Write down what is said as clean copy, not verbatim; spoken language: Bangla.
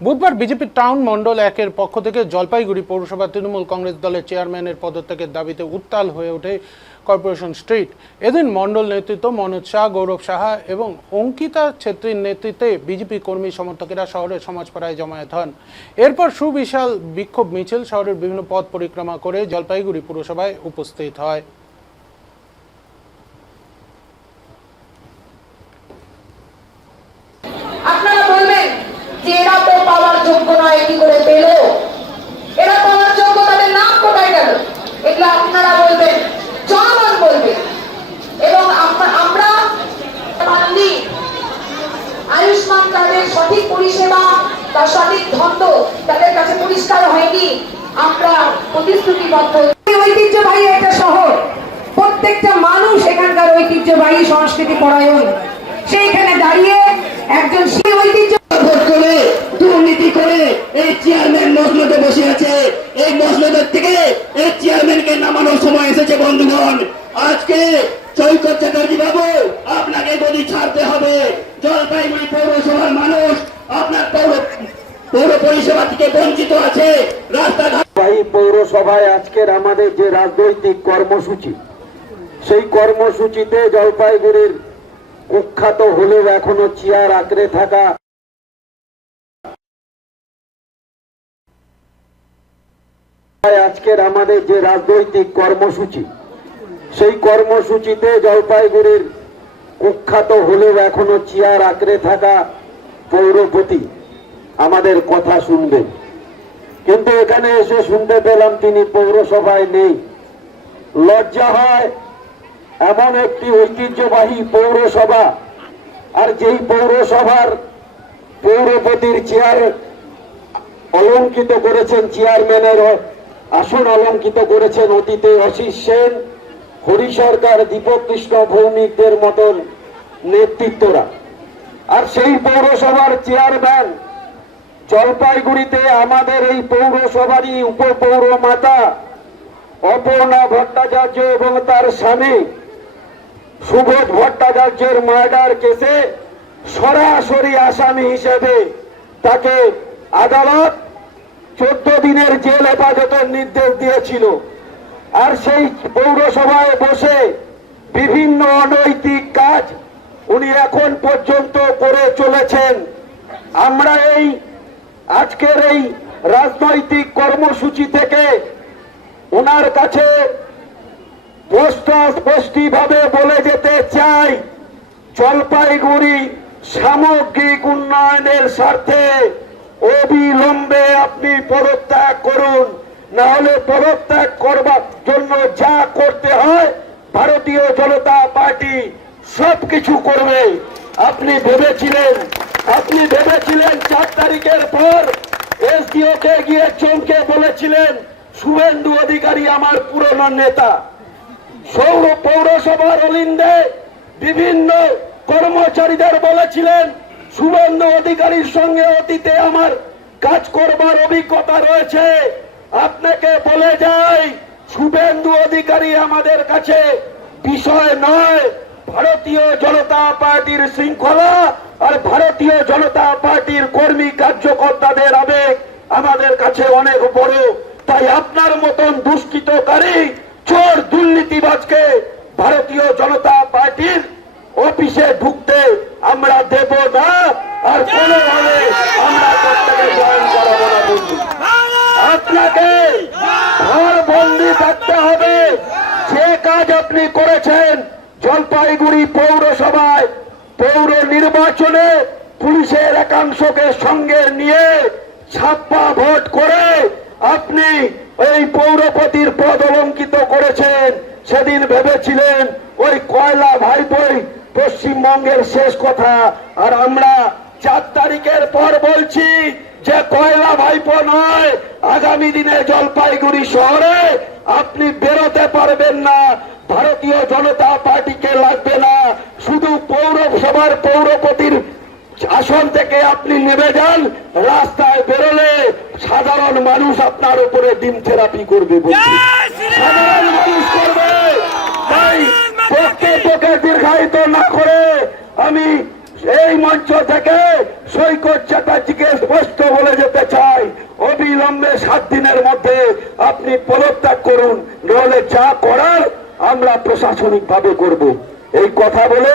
বুধবার বিজেপি টাউন মণ্ডল 1-এর পক্ষ থেকে জলপাইগুড়ি পৌরসভা তৃণমূল কংগ্রেস দলের চেয়ারম্যানের পদত্যাগের দাবিতে উত্তাল হয়ে ওঠে কর্পোরেশন স্ট্রিট। এদিন মণ্ডল নেতৃত্ব মনোজ শাহ, গৌরব সাহা এবং অঙ্কিতা ছেত্রীর নেতৃত্বে বিজেপি কর্মী সমর্থকেরা শহরের সমাজপাড়ায় জমায়েত হন। এরপর সুবিশাল বিক্ষোভ মিছিল শহরের বিভিন্ন পথ পরিক্রমা করে জলপাইগুড়ি পুরসভায় উপস্থিত হয়। এরা তো পাওয়ার যোগ্য নয়, কি করে পেল? এরা পাওয়ার যোগ্য, তাদের নাম কোথায় গেল? এগুলো আপনারা বলবেন, জনগণ বলবে। এবং আমরা মানলি আয়ুষ্মান কার্ডের সঠিক পরিষেবা বা সঠিক ধন্দ তাদের কাছে পরিষ্কার হয়নি। আমরা প্রতিশ্রুতিবদ্ধ। ঐতিহ্যবাহী একটা শহর, প্রত্যেকটা মানুষ এখানকার ঐতিহ্যবাহী সংস্কৃতি পরায়ণ। সেইখানে দাঁড়িয়ে একজন সেই ঐতিহ্য দুর্নীতি করে এই চেয়ারম্যান মসনদে বসে আছে। এই মসনদের থেকে এই চেয়ারম্যানকে নামানোর সময় এসেছে বন্ধুগণ। আজকে সৈকত চ্যাটার্জি বাবু, আপনাকে যদি ছাড়তে হবে। জলপাইগুড়ি পৌরসভার মানুষ আপনার পৌর পরিষেবা থেকে বঞ্চিত আছে। রাস্তাঘাট পৌরসভায় আজকের আমাদের যে রাজনৈতিক কর্মসূচি, সেই কর্মসূচিতে জলপাইগুড়ির কুখ্যাত হলেও এখনো চেয়ার আঁকড়ে থাকা আজকের আমাদের যে রাজনৈতিক কর্মসূচি, সেই কর্মসূচিতে জলপাইগুড়ির কুখ্যাত হলেও এখনো চেয়ার আঁকড়ে থাকা পৌরপতি আমাদের কথা শুনবেন, কিন্তু এখানে এসে শুনতে পেলাম তিনি পৌরসভায় নেই। লজ্জা হয়, এমন একটি ঐতিহ্যবাহী পৌরসভা, আর যেই পৌরসভার পৌরপতির চেয়ার অলঙ্কিত করেছেন, চেয়ারম্যানের আসন অলঙ্কিত করেছেন অতীতে অশিস সেন, হরি সরকার, দীপক কৃষ্ণ ভৌমিকদের মতন নেতৃত্বরা। আর সেই পৌরসভার চেয়ারম্যান জলপাইগুড়িতে আমাদের এই পৌরসভারই উপপৌরমাতা অপর্ণা ভট্টাচার্য এবং তার স্বামী সুবোধ ভট্টাচার্যের মার্ডার কেসে সরাসরি আসামি হিসেবে তাকে আদালত 14 দিনের জেল হেফাজতের নির্দেশ দিয়েছিল। আর সেই পৌরসভায় বসে বিভিন্ন অনৈতিক কাজ উনি এখন পর্যন্ত করে চলেছেন। আমরা এই আজকের এই রাজনৈতিক কর্মসূচি থেকে ওনার কাছে স্পষ্টভাবে বলে যেতে চাই, জলপাইগুড়ি সামগ্রিক উন্নয়নের স্বার্থে অবিলম্বে আপনি পদত্যাগ করুন, না হলে পদত্যাগ করবার জন্য যা করতে হয় ভারতীয় জনতা পার্টি সবকিছু করবে। আপনি ভেবেছিলেন 4 তারিখের পর এসডিও কে গিয়ে চমকে বলেছিলেন শুভেন্দু অধিকারী আমার পুরনো নেতা। পৌরসভার অলিন্দে বিভিন্ন কর্মচারীদের বলেছিলেন শুভেন্দু অধিকারীর সঙ্গে অতীতে আমার কাজ করবার অভিজ্ঞতা রয়েছে। আপনাকে বলে যাই, শুভেন্দু অধিকারী আমাদের কাছে বিষয় নয়। ভারতীয় জনতা পার্টির শৃঙ্খলা আর ভারতীয় জনতা পার্টির কর্মী কার্যকর্তাদের আবেগ আমাদের কাছে অনেক বড়। তাই আপনার মতন দুষ্কৃতকারী চোর দুর্নীতিবাজকে ভারতীয় জনতা পার্টির অফিসে ঢুকতে আমরা দেব না, আর কোনোভাবে আমরা প্রত্যেকে জয়েন করাবো না। বন্ধু, আপনাকে ঘরবন্দি থাকতে হবে। যে কাজ আপনি করেছেন জলপাইগুড়ি পৌরসভায় পৌর নির্বাচনে পুলিশের একাংশকে সঙ্গে নিয়ে ছাপ্পা ভোট করে আপনি এই পৌরপতির পদ অলঙ্কিত করেছেন। সেদিন ভেবেছিলেন ওই কয়লা ভাইপোই পশ্চিমবঙ্গের শেষ কথা। আর আমরা 4 তারিখের পর বলছি যে কয়লা ভাইপো নয়, আগামী দিনে জলপাইগুড়ি শহরে আপনি বেরোতে পারবেন না। ভারতীয় জনতা পার্টিকে লাগবে না, শুধু পৌরসভার পৌরপতির আসন থেকে আপনি নেমে যান। রাস্তায় বেরোলে সাধারণ মানুষ আপনার উপরে ডিম থেরাপি করবে, সাধারণ মানুষ করবে। তাই বক্তব্যকে দীর্ঘায়িত না করে আমি এই মঞ্চ থেকে সৈকত চ্যাটার্জিকে স্পষ্ট বলে 7 দিনের মধ্যে আপনি পদত্যাগ করুন, নাহলে যা করার আমরা প্রশাসনিকভাবে করব। এই কথা বলে